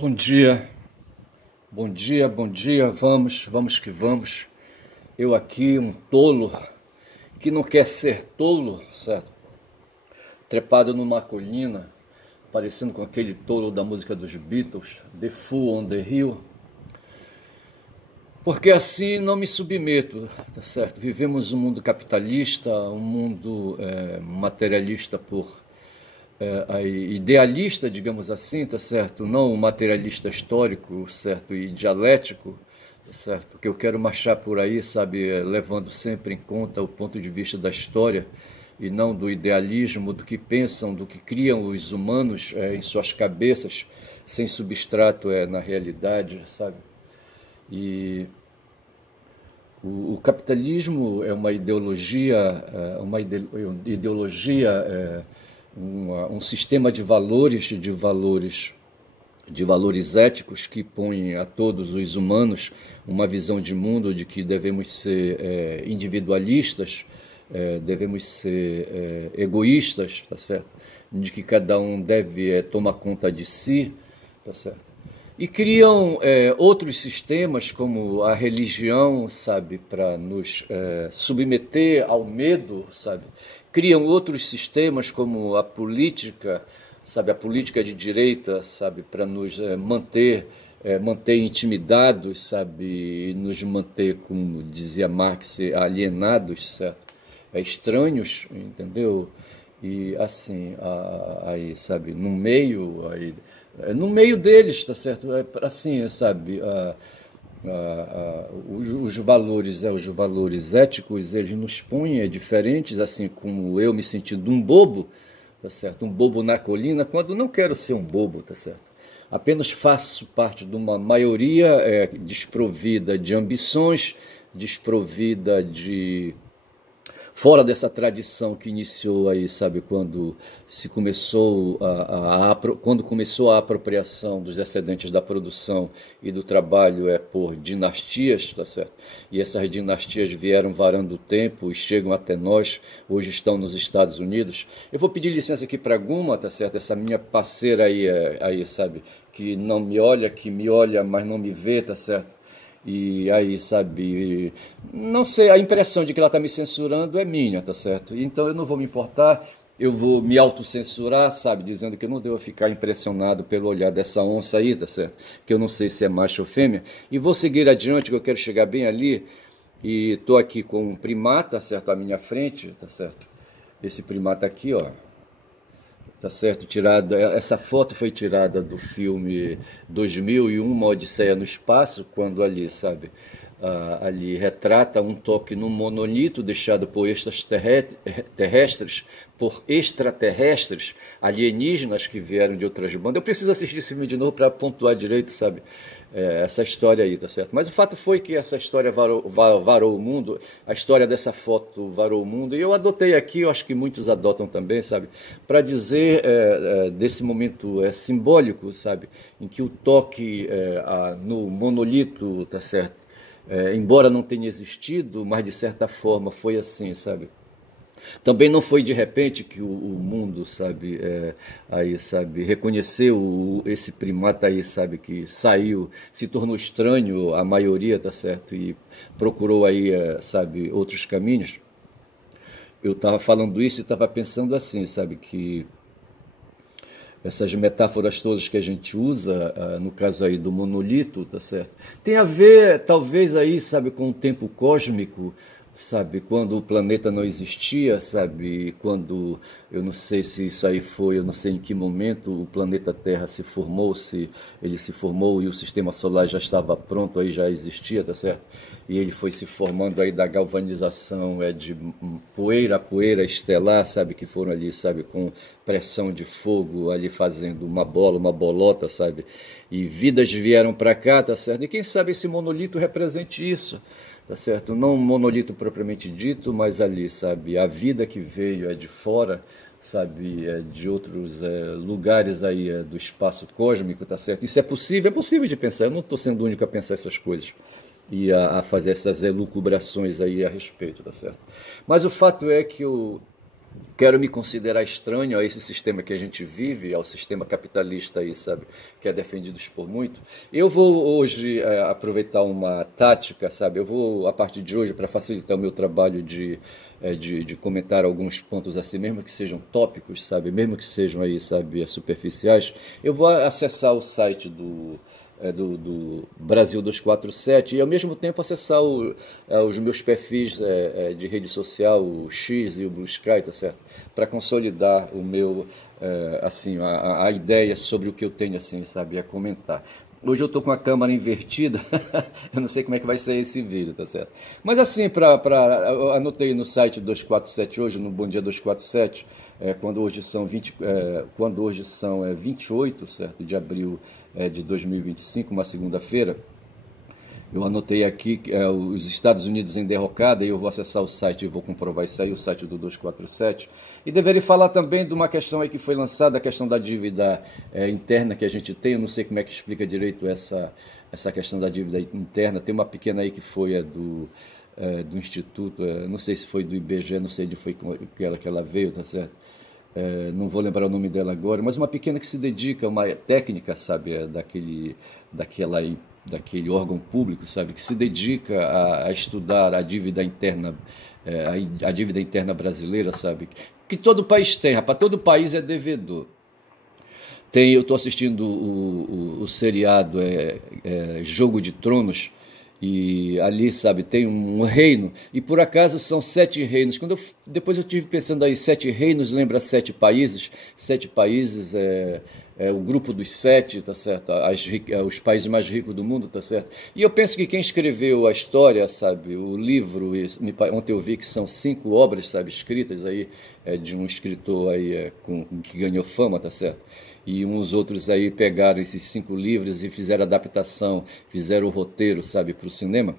Bom dia, bom dia, bom dia, vamos que vamos. Eu aqui, um tolo, que não quer ser tolo, certo? Trepado numa colina, parecendo com aquele tolo da música dos Beatles, The Fool on the Hill. Porque assim não me submeto, tá certo? Vivemos um mundo capitalista, um mundo materialista idealista, digamos assim, tá certo? Não materialista histórico, certo? E dialético, tá certo? Porque eu quero marchar por aí, sabe, levando sempre em conta o ponto de vista da história e não do idealismo, do que pensam, do que criam os humanos em suas cabeças, sem substrato na realidade, sabe? E o capitalismo é uma ideologia, um sistema de valores éticos que põe a todos os humanos uma visão de mundo de que devemos ser individualistas, devemos ser egoístas, tá certo? De que cada um deve tomar conta de si, tá certo? E criam outros sistemas, como a religião, sabe, para nos submeter ao medo, sabe? Criam outros sistemas, como a política, sabe, a política de direita, sabe, para nos manter intimidados, sabe, e nos manter, como dizia Marx, alienados, certo? Estranhos, entendeu? E assim, aí, sabe, no meio deles, tá certo? Assim, sabe, os valores éticos, eles nos põem diferentes, assim como eu me sentindo um bobo, tá certo? Um bobo na colina, quando não quero ser um bobo, tá certo? Apenas faço parte de uma maioria desprovida de ambições, desprovida de... Fora dessa tradição que iniciou aí, sabe, quando começou a apropriação dos excedentes da produção e do trabalho por dinastias, tá certo? E essas dinastias vieram varando o tempo e chegam até nós, hoje estão nos Estados Unidos. Eu vou pedir licença aqui para Guma, tá certo? Essa minha parceira aí, sabe, que não me olha, que me olha, mas não me vê, tá certo? E aí, sabe, não sei, a impressão de que ela está me censurando é minha, tá certo? Então eu não vou me importar, eu vou me autocensurar, sabe, dizendo que eu não devo ficar impressionado pelo olhar dessa onça aí, tá certo? Que eu não sei se é macho ou fêmea. E vou seguir adiante, que eu quero chegar bem ali. E estou aqui com um primata, tá certo, à minha frente, tá certo? Esse primata aqui, ó. Tá certo, essa foto foi tirada do filme 2001, Uma Odisseia no Espaço, quando ali, sabe, ali retrata um toque num monolito deixado por extraterrestres, alienígenas que vieram de outras bandas. Eu preciso assistir esse filme de novo para pontuar direito, sabe, essa história aí, tá certo? Mas o fato foi que essa história varou o mundo, a história dessa foto varou o mundo, e eu adotei aqui, eu acho que muitos adotam também, sabe, para dizer desse momento simbólico, sabe, em que o toque no monolito, tá certo, embora não tenha existido, mas de certa forma foi assim, sabe. Também não foi de repente que o mundo, sabe, aí, sabe, reconheceu esse primata aí, sabe, que saiu, se tornou estranho à maioria, tá certo, e procurou aí, sabe, outros caminhos. Eu estava falando isso e estava pensando assim, sabe, que essas metáforas todas que a gente usa, no caso aí do monolito, tá certo, tem a ver, talvez aí, sabe, com o tempo cósmico, sabe, quando o planeta não existia, sabe, quando, eu não sei se isso aí foi, eu não sei em que momento o planeta Terra se formou, se ele se formou e o sistema solar já estava pronto, aí já existia, tá certo? E ele foi se formando aí da galvanização de poeira estelar, sabe, que foram ali, sabe, com pressão de fogo ali fazendo uma bola, uma bolota, sabe, e vidas vieram para cá, tá certo? E quem sabe esse monolito represente isso, tá certo? Não um monolito propriamente dito, mas ali, sabe, a vida que veio de fora, sabe, de outros lugares aí do espaço cósmico, tá certo? Isso é possível de pensar, eu não estou sendo o único a pensar essas coisas e a fazer essas elucubrações aí a respeito, tá certo? Mas o fato é que quero me considerar estranho a esse sistema que a gente vive, ao sistema capitalista aí, sabe, que é defendido por muito. Eu vou hoje aproveitar uma tática, sabe, eu vou, a partir de hoje, para facilitar o meu trabalho de comentar alguns pontos assim, mesmo que sejam tópicos, sabe, mesmo que sejam aí, sabe, superficiais, eu vou acessar o site do Brasil 247 e ao mesmo tempo acessar os meus perfis de rede social, o X e o Blue Sky, tá certo? Para consolidar o meu, assim, a ideia sobre o que eu tenho, assim, sabe, a comentar. Hoje eu estou com a câmera invertida, eu não sei como é que vai ser esse vídeo, tá certo? Mas assim, eu anotei no site 247 hoje, no Bom Dia 247, quando hoje são 28, certo, de abril de 2025, uma segunda-feira, eu anotei aqui os Estados Unidos em derrocada, e eu vou acessar o site e vou comprovar isso aí, o site do 247. E deveria falar também de uma questão aí que foi lançada, a questão da dívida interna que a gente tem. Eu não sei como é que explica direito essa questão da dívida interna. Tem uma pequena aí que foi do Instituto, não sei se foi do IBGE, não sei de foi que ela veio, tá certo? Não vou lembrar o nome dela agora, mas uma pequena que se dedica a uma técnica, sabe, daquele órgão público, sabe, que se dedica a estudar a dívida interna, a dívida interna brasileira, sabe, que todo país tem, rapaz, todo país é devedor. Eu estou assistindo o seriado Jogo de Tronos, e ali, sabe, tem um reino, e por acaso são 7 reinos. Depois eu tive pensando aí, 7 reinos lembra 7 países. 7 países é o grupo dos 7, tá certo? Os países mais ricos do mundo, tá certo? E eu penso que quem escreveu a história, sabe, o livro, ontem eu vi que são 5 obras, sabe, escritas aí de um escritor aí que ganhou fama, tá certo? E uns outros aí pegaram esses 5 livros e fizeram adaptação, fizeram o roteiro, sabe, para o cinema.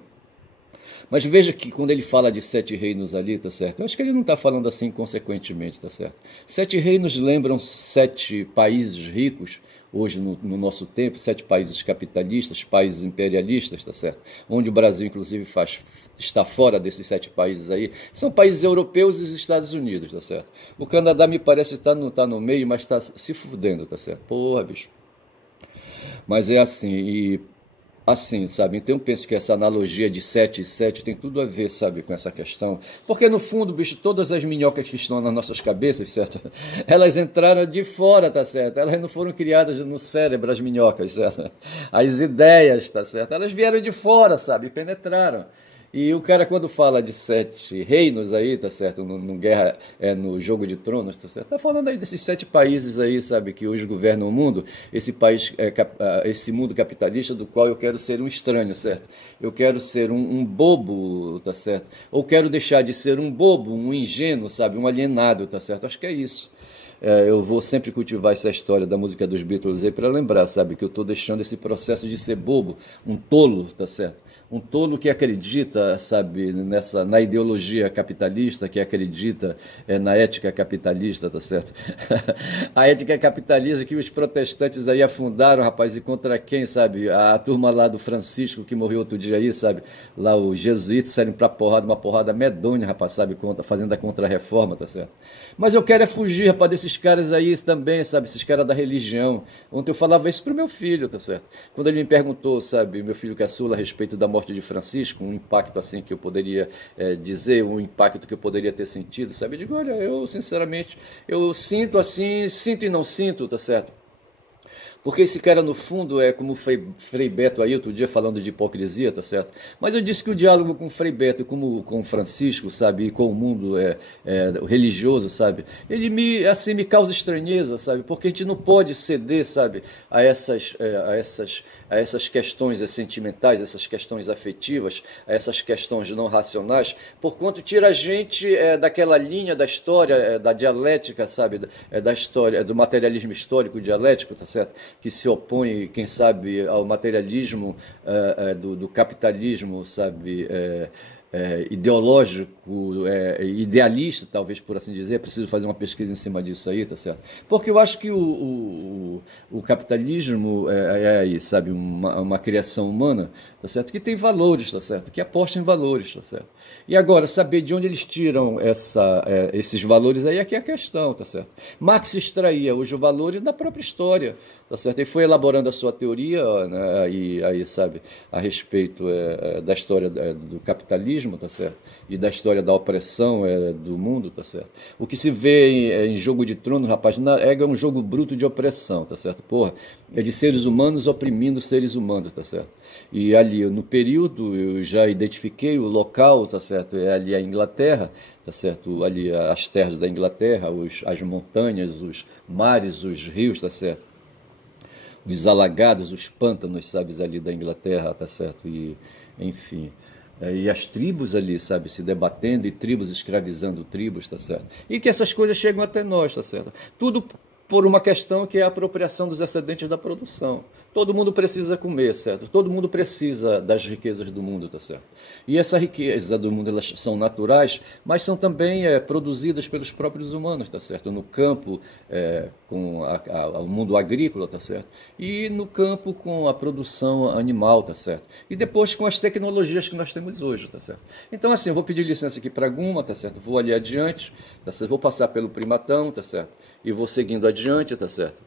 Mas veja que quando ele fala de 7 reinos ali, tá certo? Eu acho que ele não está falando assim consequentemente, tá certo? 7 reinos lembram 7 países ricos, hoje no nosso tempo, 7 países capitalistas, países imperialistas, tá certo? Onde o Brasil, inclusive, está fora desses 7 países aí. São países europeus e os Estados Unidos, tá certo? O Canadá me parece estar no meio, mas está se fudendo, tá certo? Porra, bicho. Mas é assim, sabe? Então eu penso que essa analogia de 7 e 7 tem tudo a ver, sabe, com essa questão. Porque no fundo, bicho, todas as minhocas que estão nas nossas cabeças, certo? Elas entraram de fora, tá certo? Elas não foram criadas no cérebro, as minhocas, certo? As ideias, tá certo? Elas vieram de fora, sabe? E penetraram. E o cara, quando fala de 7 reinos aí, tá certo? No Jogo de Tronos, tá certo? Tá falando aí desses 7 países aí, sabe, que hoje governam o mundo, esse mundo capitalista do qual eu quero ser um estranho, certo? Eu quero ser um bobo, tá certo? Ou quero deixar de ser um bobo, um ingênuo, sabe? Um alienado, tá certo? Acho que é isso. Eu vou sempre cultivar essa história da música dos Beatles aí para lembrar, sabe, que eu estou deixando esse processo de ser bobo, um tolo, tá certo? Um tolo que acredita, sabe, na ideologia capitalista, que acredita na ética capitalista, tá certo? A ética capitalista que os protestantes aí afundaram, rapaz, e contra quem, sabe? A turma lá do Francisco, que morreu outro dia aí, sabe? Lá os jesuítas saíram pra porrada, uma porrada medonha, rapaz, sabe? Fazendo a contra-reforma, tá certo? Mas eu quero fugir, rapaz, desses caras aí também, sabe? Esses caras da religião. Ontem eu falava isso pro meu filho, tá certo? Quando ele me perguntou, sabe, meu filho caçula, a respeito da morte de Francisco, um impacto assim que eu poderia dizer, um impacto que eu poderia ter sentido, sabe? Eu digo, olha, eu sinceramente, eu sinto assim, sinto e não sinto, tá certo? Porque esse cara, no fundo, é como o Frei Beto aí, outro dia, falando de hipocrisia, tá certo? Mas eu disse que o diálogo com o Frei Beto, como com o Francisco, sabe, e com o mundo religioso, sabe, ele me causa estranheza, sabe, porque a gente não pode ceder, sabe, a essas questões sentimentais, essas questões afetivas, a essas questões não racionais, porquanto tira a gente daquela linha da história, da dialética, sabe, da história, do materialismo histórico dialético, tá certo? Que se opõe, quem sabe, ao materialismo do capitalismo, sabe, ideológico, idealista, talvez por assim dizer. É preciso fazer uma pesquisa em cima disso aí, tá certo? Porque eu acho que o capitalismo aí, sabe, uma criação humana, tá certo? Que tem valores, tá certo? Que aposta em valores, tá certo? E agora, saber de onde eles tiram esses valores aí é que é a questão, tá certo? Marx extraía os valores da própria história, tá certo? E foi elaborando a sua teoria, né, aí, sabe, a respeito da história do capitalismo, tá certo? E da história da opressão do mundo, tá certo? O que se vê em Jogo de Tronos, rapaz, é um jogo bruto de opressão, tá certo? Porra, é de seres humanos oprimindo seres humanos, tá certo? E ali, no período, eu já identifiquei o local, tá certo? É ali a Inglaterra, tá certo? Ali as terras da Inglaterra, as montanhas, os mares, os rios, tá certo? Os alagados, os pântanos, sabes, ali da Inglaterra, tá certo? E, enfim, e as tribos ali, sabe, se debatendo e tribos escravizando tribos, tá certo? E que essas coisas chegam até nós, tá certo? Tudo por uma questão que é a apropriação dos excedentes da produção. Todo mundo precisa comer, certo? Todo mundo precisa das riquezas do mundo, tá certo? E essa riqueza do mundo, elas são naturais, mas são também produzidas pelos próprios humanos, tá certo? No campo, com o mundo agrícola, tá certo? E no campo com a produção animal, tá certo? E depois com as tecnologias que nós temos hoje, tá certo? Então, assim, eu vou pedir licença aqui para Guma, tá certo? Vou ali adiante, tá certo? Vou passar pelo Primatão, tá certo? E vou seguindo adiante, tá certo?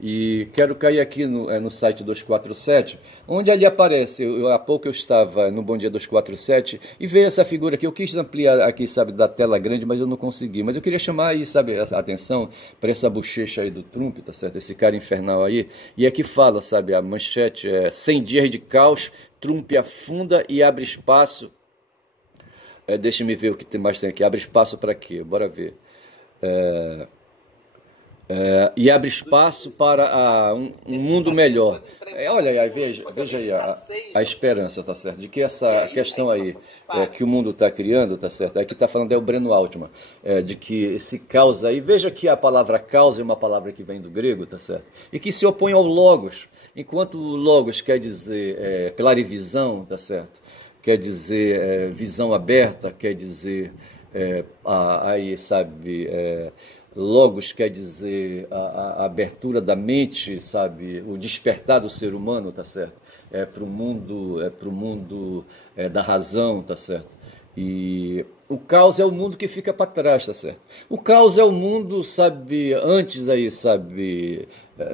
E quero cair aqui no site 247, onde ali aparece, há pouco eu estava no Bom Dia 247 e veio essa figura aqui. Eu quis ampliar aqui, sabe, da tela grande, mas eu não consegui. Mas eu queria chamar aí, sabe, a atenção para essa bochecha aí do Trump, tá certo? Esse cara infernal aí. E aqui fala, sabe, a manchete é 100 dias de caos, Trump afunda e abre espaço. Deixa-me ver o que mais tem aqui. Abre espaço para quê? Bora ver. E abre espaço para um mundo melhor. Olha aí, veja aí a esperança, tá certo? De que essa questão aí que o mundo está criando, tá certo? Aqui está falando o Breno Altman, de que esse caos aí, veja que a palavra caos é uma palavra que vem do grego, tá certo? E que se opõe ao logos, enquanto o logos quer dizer clarivisão, tá certo? Quer dizer visão aberta, quer dizer aí, sabe... Logos quer dizer a abertura da mente, sabe, o despertar do ser humano, tá certo? Para o mundo da razão, tá certo? E o caos é o mundo que fica para trás, tá certo? O caos é o mundo, sabe, antes aí, sabe,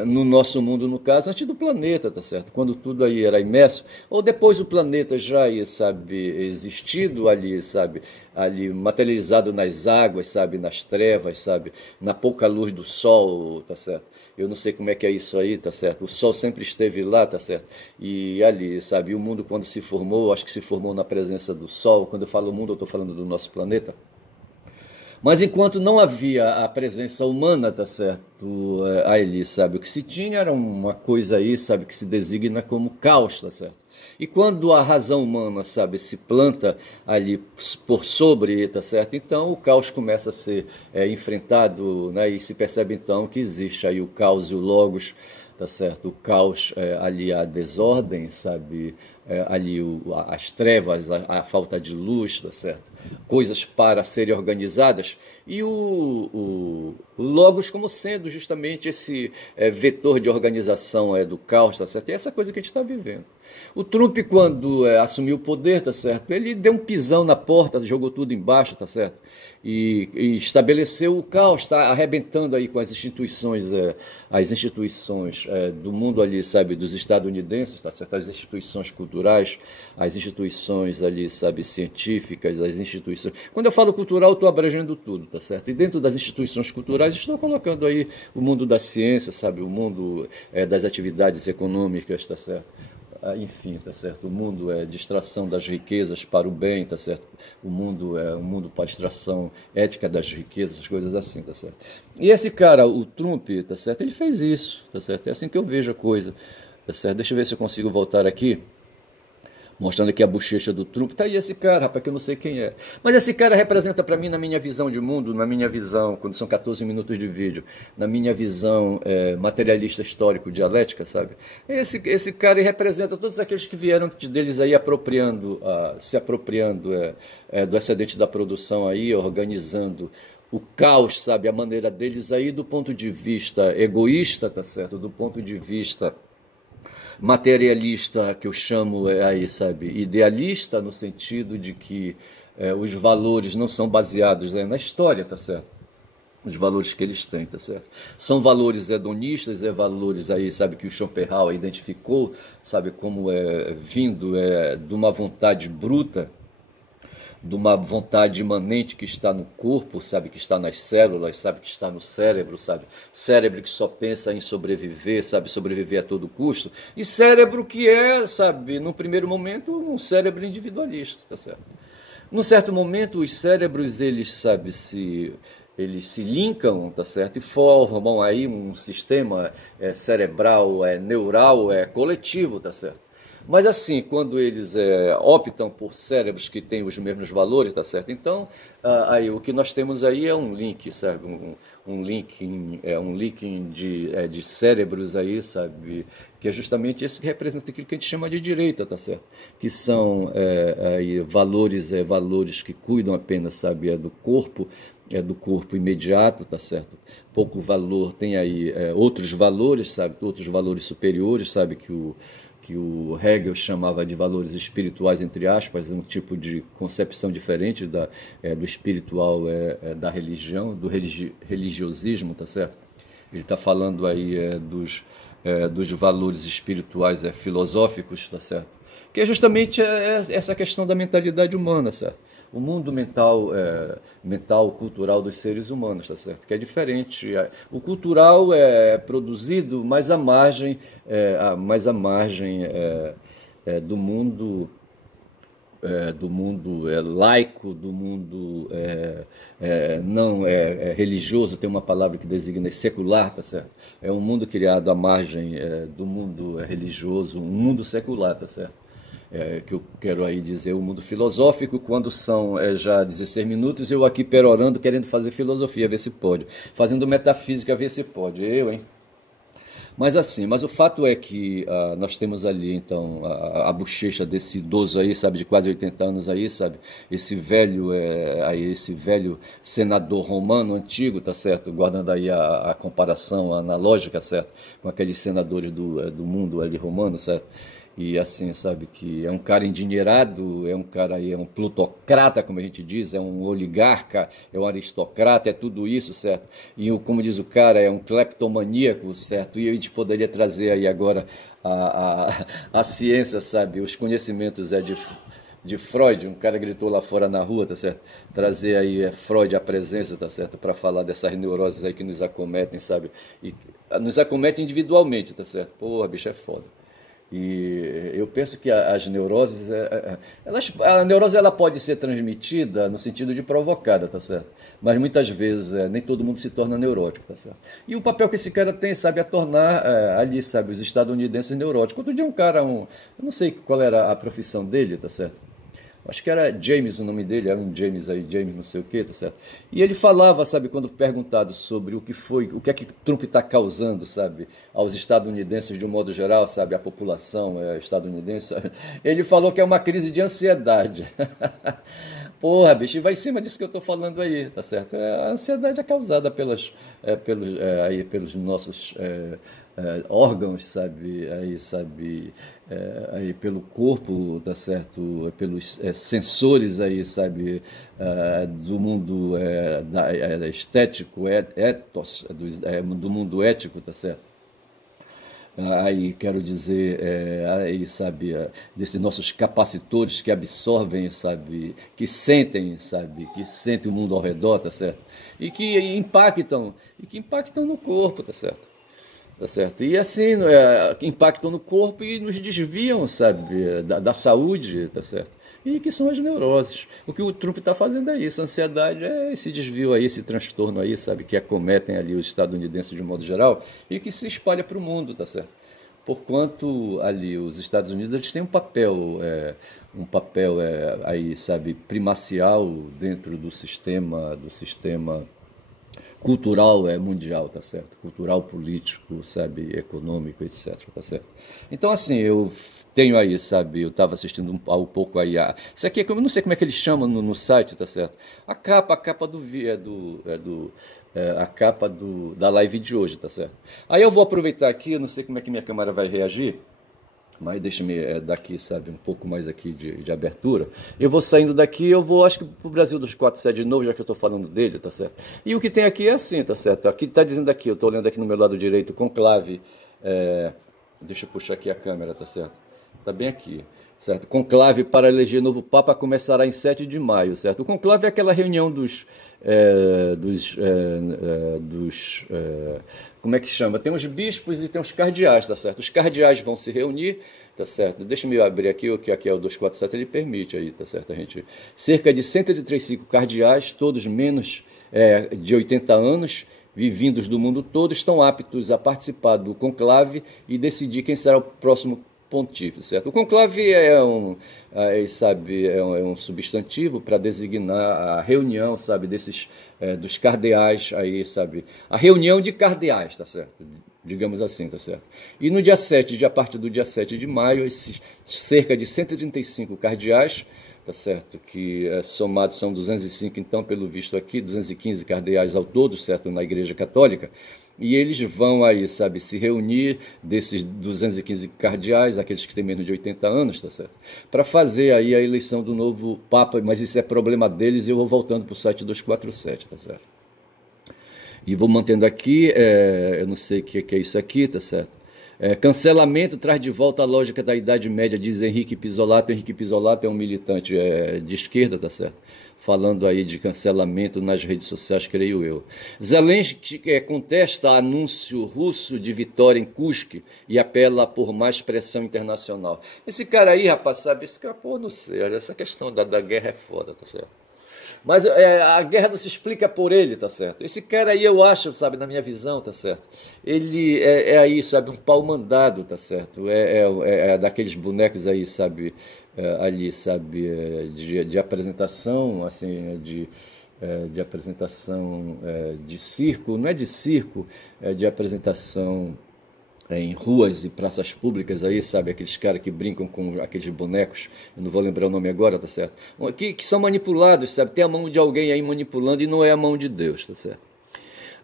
no nosso mundo, no caso, antes do planeta, tá certo? Quando tudo aí era imerso, ou depois o planeta já ia, sabe, existido ali, sabe, ali materializado nas águas, sabe, nas trevas, sabe, na pouca luz do sol, tá certo? Eu não sei como é que é isso aí, tá certo? O sol sempre esteve lá, tá certo? E ali, sabe, o mundo quando se formou, acho que se formou na presença do sol. Quando eu falo mundo, eu estou falando do nosso planeta. Mas enquanto não havia a presença humana, tá certo, ali, sabe, o que se tinha era uma coisa aí, sabe, que se designa como caos, tá certo? E quando a razão humana, sabe, se planta ali por sobre, tá certo? Então o caos começa a ser enfrentado, né? E se percebe então que existe aí o caos e o logos, tá certo? O caos, ali a desordem, sabe? Ali as trevas, a falta de luz, tá certo? Coisas para serem organizadas, e o logos como sendo justamente esse vetor de organização do caos, tá certo? E essa coisa que a gente está vivendo. O Trump, quando assumiu o poder, tá certo? Ele deu um pisão na porta, jogou tudo embaixo, tá certo? E estabeleceu o caos, está arrebentando aí com as instituições do mundo ali, sabe, dos estadunidenses, tá certo? As instituições culturais, as instituições ali, sabe, científicas, as instituições... Quando eu falo cultural, estou abrangendo tudo, tá certo? E dentro das instituições culturais estou colocando aí o mundo da ciência, sabe, o mundo das atividades econômicas, tá certo? Enfim, tá certo? O mundo é distração das riquezas para o bem, tá certo? O mundo é um mundo para distração ética das riquezas, as coisas assim, tá certo? E esse cara, o Trump, tá certo? Ele fez isso, tá certo? É assim que eu vejo a coisa, tá certo? Deixa eu ver se eu consigo voltar aqui. Mostrando aqui a bochecha do Trump. Tá aí esse cara, rapaz, que eu não sei quem é. Mas esse cara representa para mim, na minha visão de mundo, na minha visão, quando são 14 minutos de vídeo, na minha visão materialista histórico, dialética, sabe? Esse cara representa todos aqueles que vieram antes deles aí se apropriando do excedente da produção aí, organizando o caos, sabe? A maneira deles aí do ponto de vista egoísta, tá certo? Do ponto de vista materialista, que eu chamo aí, sabe, idealista, no sentido de que os valores não são baseados na história, tá certo? Os valores que eles têm, tá certo? São valores hedonistas, valores aí, sabe, que o Schopenhauer identificou, sabe, como vindo de uma vontade bruta, de uma vontade imanente que está no corpo, sabe, que está nas células, sabe, que está no cérebro, sabe, cérebro que só pensa em sobreviver, sabe, sobreviver a todo custo, e cérebro que sabe, no primeiro momento, um cérebro individualista, tá certo? Num certo momento, os cérebros, eles, sabe, eles se linkam, tá certo? E formam aí um sistema cerebral, neural, coletivo, tá certo? Mas assim, quando eles optam por cérebros que têm os mesmos valores, tá certo? Então, aí o que nós temos aí é um link, sabe? Um linking de cérebros aí, sabe? Que é justamente esse que representa aquilo que a gente chama de direita, tá certo? Que são aí valores que cuidam apenas, sabe, do corpo imediato, tá certo? Pouco valor, tem aí outros valores, sabe? Outros valores superiores, sabe? Que o Hegel chamava de valores espirituais, entre aspas, um tipo de concepção diferente do espiritual, da religião, do religiosismo, tá certo? Ele está falando aí dos valores espirituais filosóficos, tá certo? Que é justamente essa questão da mentalidade humana, certo? O mundo mental cultural dos seres humanos, tá certo? Que é diferente. O cultural é produzido mais à margem, do mundo laico, do mundo não religioso, tem uma palavra que designa secular, tá certo? É um mundo criado à margem do mundo religioso, um mundo secular, tá certo? Que eu quero aí dizer, o mundo filosófico, quando são já 16 minutos, eu aqui perorando, querendo fazer filosofia, ver se pode. Fazendo metafísica, ver se pode. Hein? Mas assim, mas o fato é que nós temos ali, então, a bochecha desse idoso aí, sabe, de quase 80 anos aí, sabe, esse velho senador romano antigo, tá certo, guardando aí a comparação analógica, certo, com aqueles senadores do mundo ali romano, certo. E assim, sabe, que é um cara endinheirado, é um cara aí, é um plutocrata, como a gente diz, é um oligarca, é um aristocrata, é tudo isso, certo? E como diz o cara, é um cleptomaníaco, certo? E a gente poderia trazer aí agora a ciência, sabe, os conhecimentos de Freud, um cara gritou lá fora na rua, tá certo? Trazer aí Freud à presença, tá certo? Para falar dessas neuroses aí que nos acometem, sabe? E nos acometem individualmente, tá certo? Porra, bicho, é foda. E eu penso que as neuroses, a neurose ela pode ser transmitida no sentido de provocada, tá certo? Mas muitas vezes nem todo mundo se torna neurótico, tá certo? E o papel que esse cara tem, sabe, é tornar ali, sabe, os estadunidenses neuróticos. Outro dia um cara, eu não sei qual era a profissão dele, tá certo? Acho que era James o nome dele, era um James aí, James não sei o que, tá certo? E ele falava, sabe, quando perguntado sobre o que é que Trump está causando, sabe, aos estadunidenses de um modo geral, sabe, a população estadunidense, ele falou que é uma crise de ansiedade. Porra, bicho, vai em cima disso que eu estou falando aí, tá certo? A ansiedade é causada pelos nossos órgãos, sabe, aí pelo corpo, tá certo? Pelos sensores aí, sabe, do mundo estético, do mundo ético, tá certo? Aí quero dizer, aí, sabe, desses nossos capacitores que absorvem, sabe, que sentem o mundo ao redor, tá certo? E que impactam no corpo, tá certo? Tá certo? E assim, impactam no corpo e nos desviam, sabe, da saúde, tá certo? E que são as neuroses. O que o Trump está fazendo é isso, a ansiedade é esse desvio aí, esse transtorno aí, sabe, que acometem ali os estadunidenses de um modo geral e que se espalha para o mundo, tá certo? porquanto ali os Estados Unidos eles têm um papel aí, sabe, primacial dentro do sistema cultural mundial, tá certo? Cultural, político, sabe, econômico, etc, tá certo? Então, assim, eu tenho aí, sabe, eu estava assistindo um pouco aí, isso aqui, eu não sei como é que eles chamam no site, tá certo? A capa a capa da live de hoje, tá certo? Aí eu vou aproveitar aqui, eu não sei como é que minha câmera vai reagir, mas deixa-me daqui, sabe, um pouco mais aqui de abertura. Eu vou saindo daqui, eu vou, acho que pro Brasil dos 47 de novo, já que eu estou falando dele, tá certo? E o que tem aqui é assim, tá certo? Aqui está dizendo aqui, eu estou olhando aqui no meu lado direito, conclave, deixa eu puxar aqui a câmera, tá certo? Está bem aqui, certo? Conclave para eleger novo Papa começará em 7 de maio, certo? O conclave é aquela reunião como é que chama? Tem os bispos e tem os cardeais, tá certo? Os cardeais vão se reunir, tá certo? Deixa eu abrir aqui, o que aqui é o 247, ele permite aí, tá certo? A gente, cerca de 135 cardeais, todos menos de 80 anos, vindos do mundo todo, estão aptos a participar do conclave e decidir quem será o próximo pontífice, certo? O conclave é um substantivo para designar a reunião, sabe, dos cardeais aí, sabe? A reunião de cardeais, tá certo? Digamos assim, tá certo? E no dia 7, a partir do dia 7 de maio, esses cerca de 135 cardeais, tá certo? Que somados são 205, então, pelo visto aqui, 215 cardeais ao todo, certo? Na Igreja Católica. E eles vão aí, sabe, se reunir desses 215 cardeais, aqueles que têm menos de 80 anos, tá certo? Para fazer aí a eleição do novo Papa, mas isso é problema deles e eu vou voltando para o site 247, tá certo? E vou mantendo aqui, eu não sei o que é isso aqui, tá certo? Cancelamento traz de volta a lógica da Idade Média, diz Henrique Pizzolato. Henrique Pizzolato é um militante de esquerda, tá certo? Falando aí de cancelamento nas redes sociais, creio eu. Zelensky contesta anúncio russo de vitória em Kursk e apela por mais pressão internacional. Esse cara aí, rapaz, sabe, esse cara, pô, não sei, essa questão da guerra é foda, tá certo? Mas a guerra não se explica por ele, tá certo? Esse cara aí, eu acho, sabe, na minha visão, tá certo? Ele aí, sabe, um pau mandado, tá certo? Daqueles bonecos aí, sabe, ali, sabe, de apresentação, assim, de apresentação de circo, não é de circo, é de apresentação em ruas e praças públicas aí, sabe, aqueles caras que brincam com aqueles bonecos, eu não vou lembrar o nome agora, tá certo? Que são manipulados, sabe, tem a mão de alguém aí manipulando e não é a mão de Deus, tá certo?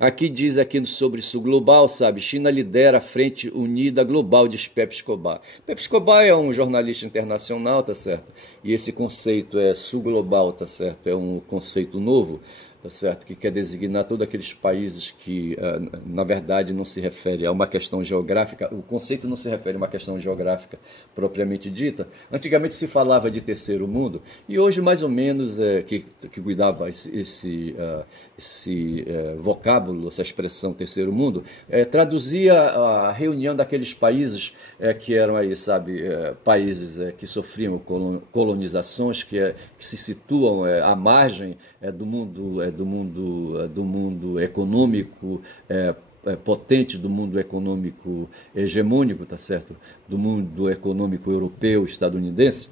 Aqui diz aqui sobre Sul Global, sabe, China lidera a Frente Unida Global, diz Pepe Escobar. Pepe Escobar é um jornalista internacional, tá certo? E esse conceito Sul Global, tá certo? É um conceito novo, tá certo? Que quer designar todos aqueles países que, na verdade, não se refere a uma questão geográfica. O conceito não se refere a uma questão geográfica propriamente dita. Antigamente se falava de terceiro mundo e hoje, mais ou menos, que cuidava esse vocábulo, essa expressão terceiro mundo, traduzia a reunião daqueles países que eram aí, sabe, países que sofriam colonizações, que se situam à margem do mundo econômico potente, do mundo econômico hegemônico, tá certo? Do mundo econômico europeu, estadunidense.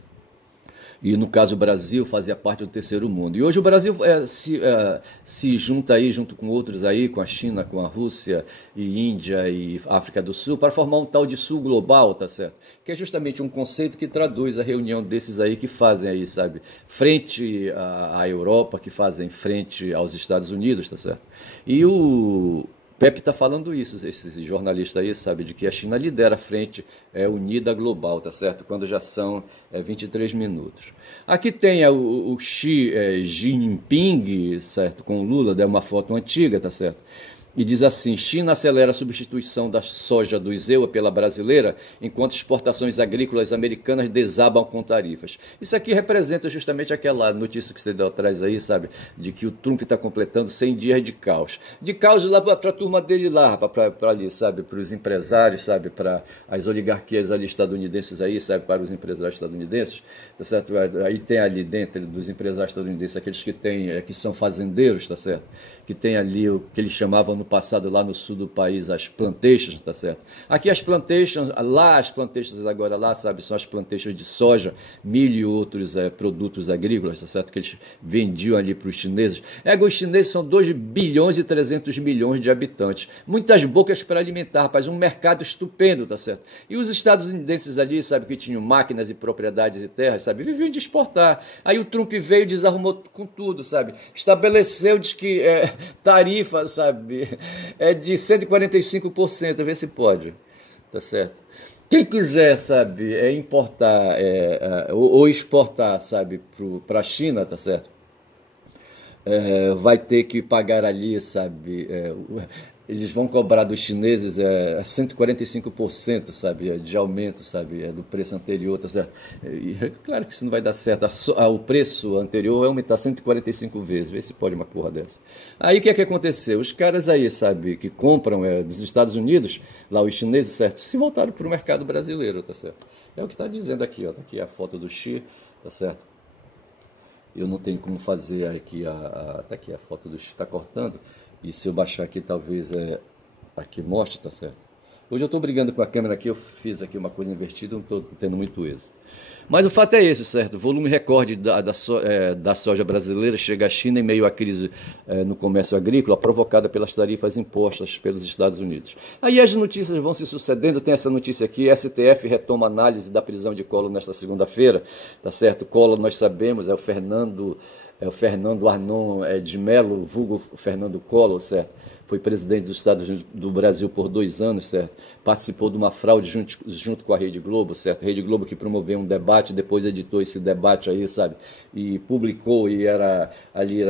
E no caso o Brasil fazia parte do terceiro mundo. E hoje o Brasil se junta aí, junto com outros aí, com a China, com a Rússia e Índia e África do Sul, para formar um tal de Sul Global, tá certo? Que é justamente um conceito que traduz a reunião desses aí que fazem aí, sabe, frente à Europa, que fazem frente aos Estados Unidos, tá certo? E o Pepe está falando isso, esse jornalista aí, sabe, de que a China lidera a Frente Unida Global, tá certo? Quando já são 23 minutos. Aqui tem o Xi Jinping, certo? Com o Lula, é uma foto antiga, tá certo? E diz assim: China acelera a substituição da soja do ISEA pela brasileira, enquanto exportações agrícolas americanas desabam com tarifas. Isso aqui representa justamente aquela notícia que você deu atrás aí, sabe? De que o Trump está completando 100 dias de caos. De caos lá para a turma dele lá, para ali, sabe? Para os empresários, sabe? Para as oligarquias ali estadunidenses aí, sabe? Para os empresários estadunidenses, tá certo? Aí tem ali dentro dos empresários estadunidenses aqueles que são fazendeiros, tá certo? Que tem ali o que eles chamavam no passado lá no sul do país as plantations, tá certo? Aqui as plantations, lá as plantations agora lá, sabe, são as plantations de soja, milho e outros produtos agrícolas, tá certo? Que eles vendiam ali para os chineses. Os chineses são 2 bilhões e 300 milhões de habitantes. Muitas bocas para alimentar, rapaz, um mercado estupendo, tá certo? E os estadunidenses ali, sabe, que tinham máquinas e propriedades e terras, sabe, viviam de exportar. Aí o Trump veio e desarrumou com tudo, sabe? Estabeleceu, diz que tarifa, sabe, de 145%, vê se pode, tá certo? Quem quiser, sabe, importar ou exportar, sabe, para a China, tá certo? Vai ter que pagar ali, sabe, eles vão cobrar dos chineses 145%, sabe, de aumento, sabe, do preço anterior, tá certo? E claro que isso não vai dar certo, o preço anterior vai aumentar 145 vezes, vê se pode uma porra dessa. Aí o que é que aconteceu? Os caras aí, sabe, que compram dos Estados Unidos, lá os chineses, certo, se voltaram para o mercado brasileiro, tá certo? É o que está dizendo aqui, ó, tá aqui a foto do Xi, tá certo? Eu não tenho como fazer aqui, tá aqui a foto do Xi, está cortando. E se eu baixar aqui, talvez aqui mostre, tá certo? Hoje eu estou brigando com a câmera aqui, eu fiz aqui uma coisa invertida, não estou tendo muito êxito. Mas o fato é esse, certo? O volume recorde da soja brasileira chega à China em meio à crise no comércio agrícola, provocada pelas tarifas impostas pelos Estados Unidos. Aí as notícias vão se sucedendo, tem essa notícia aqui, STF retoma análise da prisão de Collor nesta segunda-feira, tá certo? Collor, nós sabemos, é o Fernando Arnon de Mello, vulgo Fernando Collor, certo? Foi presidente dos Estados Unidos do Brasil por 2 anos, certo? Participou de uma fraude junto com a Rede Globo, certo? Rede Globo que promoveu um debate, depois editou esse debate aí, sabe? E publicou, e era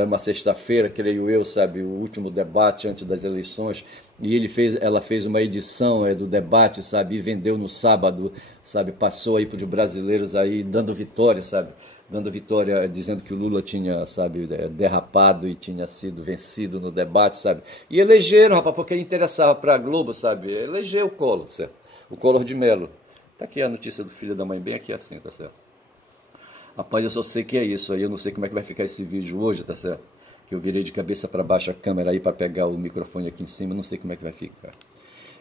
uma sexta-feira, creio eu, sabe? O último debate antes das eleições. E ela fez uma edição do debate, sabe? E vendeu no sábado, sabe? Passou aí para os brasileiros aí, dando vitória, sabe? Dando vitória, dizendo que o Lula tinha, sabe, derrapado e tinha sido vencido no debate, sabe? E elegeram, rapaz, porque interessava para a Globo, sabe? Elegeu o Collor, certo? O Collor de Mello. Tá aqui a notícia do filho da mãe, bem aqui assim, tá certo? Rapaz, eu só sei que é isso aí, eu não sei como é que vai ficar esse vídeo hoje, tá certo? Que eu virei de cabeça para baixo a câmera aí para pegar o microfone aqui em cima, não sei como é que vai ficar.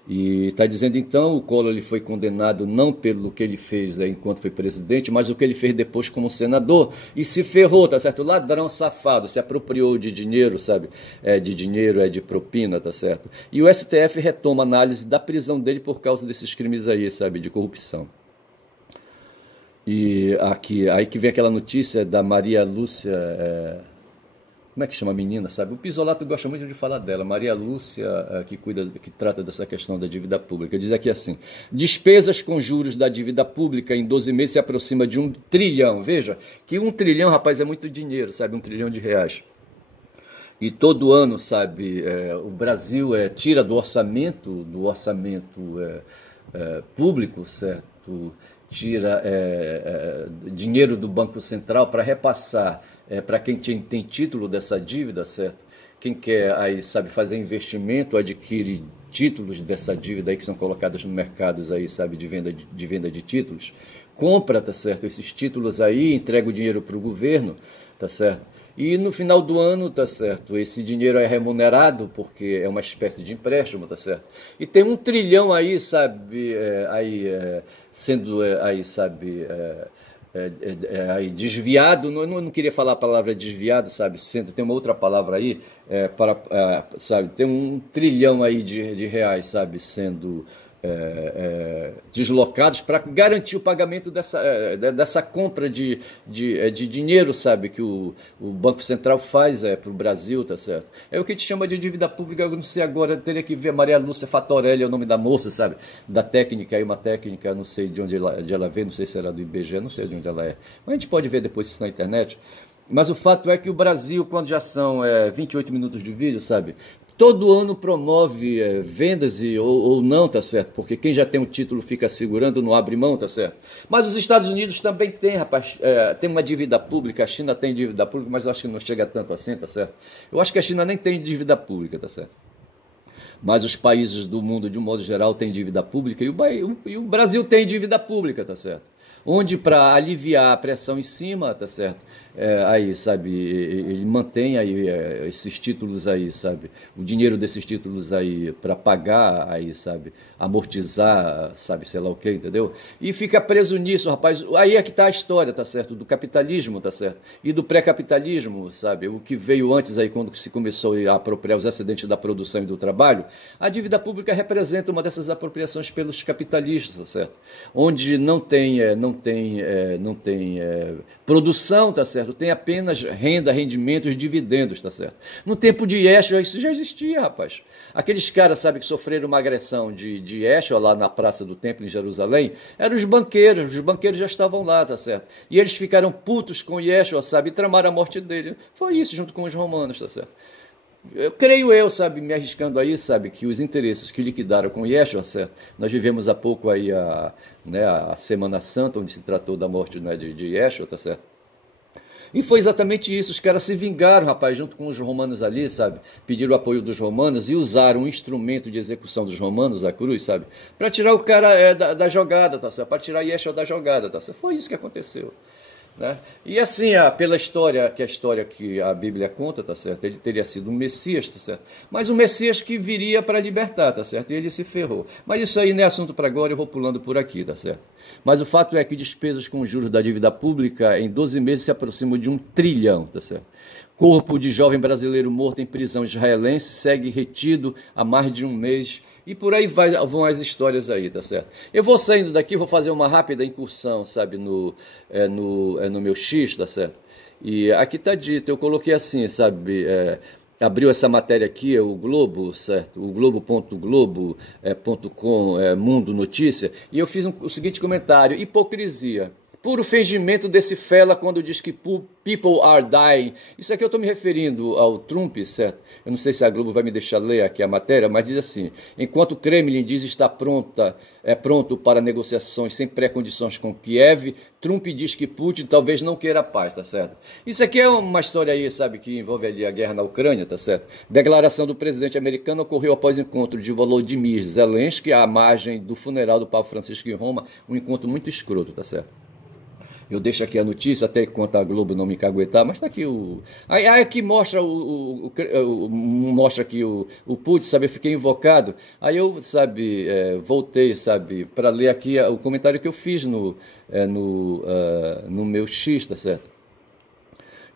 E está dizendo então, o Collor ele foi condenado não pelo que ele fez enquanto foi presidente, mas o que ele fez depois como senador, e se ferrou, tá certo? Ladrão safado, se apropriou de dinheiro, sabe? De propina, tá certo? E o STF retoma a análise da prisão dele por causa desses crimes aí, sabe? De corrupção. E aí que vem aquela notícia da Maria Lúcia... Como é que chama a menina, sabe? O Pisolato gosta muito de falar dela, Maria Lúcia, que trata dessa questão da dívida pública. Diz aqui assim, despesas com juros da dívida pública em 12 meses se aproxima de 1 trilhão. Veja, que 1 trilhão, rapaz, é muito dinheiro, sabe? 1 trilhão de reais. E todo ano, sabe, o Brasil tira do orçamento público, certo? Tira dinheiro do Banco Central para repassar para quem tem título dessa dívida, certo? Quem quer aí, sabe, fazer investimento, adquire títulos dessa dívida aí que são colocados no mercado aí, sabe, de venda de títulos, compra, tá certo? Esses títulos aí, entrega o dinheiro para o governo, tá certo? E no final do ano, tá certo? Esse dinheiro é remunerado porque é uma espécie de empréstimo, tá certo? E tem 1 trilhão aí, sabe, sendo aí, sabe, aí desviado, não queria falar a palavra desviado, sabe, tem uma outra palavra aí, sabe, tem 1 trilhão aí de reais, sabe, sendo deslocados para garantir o pagamento dessa compra de dinheiro, sabe, que o Banco Central faz para o Brasil, tá certo? É o que te chama de dívida pública, eu não sei agora, teria que ver Maria Lúcia Fatorelli, é o nome da moça, sabe, da técnica, aí uma técnica, não sei de onde ela veio, não sei se era do IBGE, não sei de onde ela é, mas a gente pode ver depois isso na internet. Mas o fato é que o Brasil, quando já são 28 minutos de vídeo, sabe, todo ano promove vendas ou não, tá certo? Porque quem já tem um título fica segurando, não abre mão, tá certo? Mas os Estados Unidos também tem, rapaz, tem uma dívida pública, a China tem dívida pública, mas eu acho que não chega tanto assim, tá certo? Eu acho que a China nem tem dívida pública, tá certo? mas os países do mundo, de um modo geral, têm dívida pública e o Brasil tem dívida pública, tá certo? Onde, para aliviar a pressão em cima, tá certo? Aí, sabe, ele mantém aí esses títulos aí, sabe? O dinheiro desses títulos aí para pagar aí, sabe? Amortizar, sabe, sei lá o que, entendeu? E fica preso nisso, rapaz. Aí é que tá a história, tá certo? Do capitalismo, tá certo? E do pré-capitalismo, sabe? O que veio antes aí, quando se começou a apropriar os excedentes da produção e do trabalho, a dívida pública representa uma dessas apropriações pelos capitalistas, tá certo? Onde não tem produção, tá certo? Tem apenas renda, rendimentos, dividendos, tá certo? No tempo de Yeshua, isso já existia, rapaz. Aqueles caras, sabe, que sofreram uma agressão de Yeshua lá na Praça do Templo em Jerusalém, eram os banqueiros já estavam lá, tá certo? E eles ficaram putos com Yeshua, sabe, e tramaram a morte dele. Foi isso, junto com os romanos, tá certo? Eu creio sabe, me arriscando aí, sabe, que os interesses que liquidaram com Yeshua, certo? Nós vivemos há pouco aí a Semana Santa, onde se tratou da morte, né, de Yeshua, tá certo? E foi exatamente isso, os caras se vingaram, rapaz, junto com os romanos ali, sabe? Pediram o apoio dos romanos e usaram um instrumento de execução dos romanos, a cruz, sabe? Para tirar o cara da jogada, tá certo? Para tirar Yeshua da jogada, tá certo? Foi isso que aconteceu. Né? E assim, pela história, que a história que a Bíblia conta, tá certo? Ele teria sido um Messias, tá certo? Mas um Messias que viria para libertar, tá certo? E ele se ferrou. Mas isso aí não é assunto para agora, eu vou pulando por aqui, tá certo? Mas o fato é que despesas com juros da dívida pública em 12 meses se aproximam de 1 trilhão, tá certo? Corpo de jovem brasileiro morto em prisão israelense segue retido há mais de um mês. E por aí vão as histórias aí, tá certo? Eu vou saindo daqui, vou fazer uma rápida incursão, sabe, no meu X, tá certo? E aqui tá dito, eu coloquei assim, sabe, abriu essa matéria aqui, o Globo, certo? O globo.globo.com, Mundo Notícia, e eu fiz o seguinte comentário: hipocrisia. Puro fingimento desse fela quando diz que people are dying. Isso aqui eu estou me referindo ao Trump, certo? Eu não sei se a Globo vai me deixar ler aqui a matéria, mas diz assim: enquanto o Kremlin diz estar pronto para negociações sem pré-condições com Kiev, Trump diz que Putin talvez não queira paz, tá certo? Isso aqui é uma história aí, sabe, que envolve ali a guerra na Ucrânia, tá certo? Declaração do presidente americano ocorreu após o encontro de Volodymyr Zelensky à margem do funeral do Papa Francisco em Roma, um encontro muito escroto, tá certo? Eu deixo aqui a notícia, até enquanto a Globo não me caguetar, mas está aqui o... Aí aqui mostra mostra aqui o Putin, sabe, eu fiquei invocado. Aí eu, sabe, voltei, sabe, para ler aqui o comentário que eu fiz no meu X, tá certo?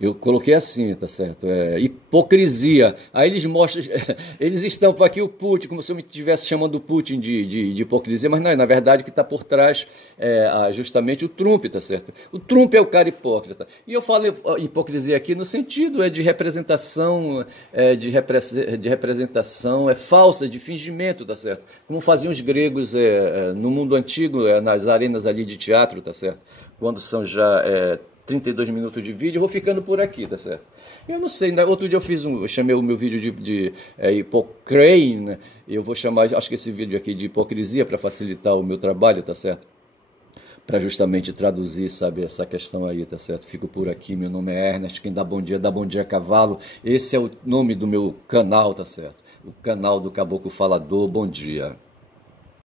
Eu coloquei assim, tá certo? Hipocrisia. Aí eles mostram, eles estampam aqui o Putin, como se eu me estivesse chamando o Putin de hipocrisia, mas não, na verdade o que está por trás justamente o Trump, tá certo? O Trump é o cara hipócrita. E eu falo hipocrisia aqui no sentido de representação, representação falsa, de fingimento, tá certo? Como faziam os gregos no mundo antigo, nas arenas ali de teatro, tá certo? Quando são já 32 minutos de vídeo, eu vou ficando por aqui, tá certo? Eu não sei, outro dia eu chamei o meu vídeo de Hipocrane, né? Eu vou chamar, acho que esse vídeo aqui de hipocrisia para facilitar o meu trabalho, tá certo? Para justamente traduzir, sabe, essa questão aí, tá certo? Fico por aqui, meu nome é Ernest, quem dá bom dia cavalo. Esse é o nome do meu canal, tá certo? O canal do Caboclo Falador, bom dia.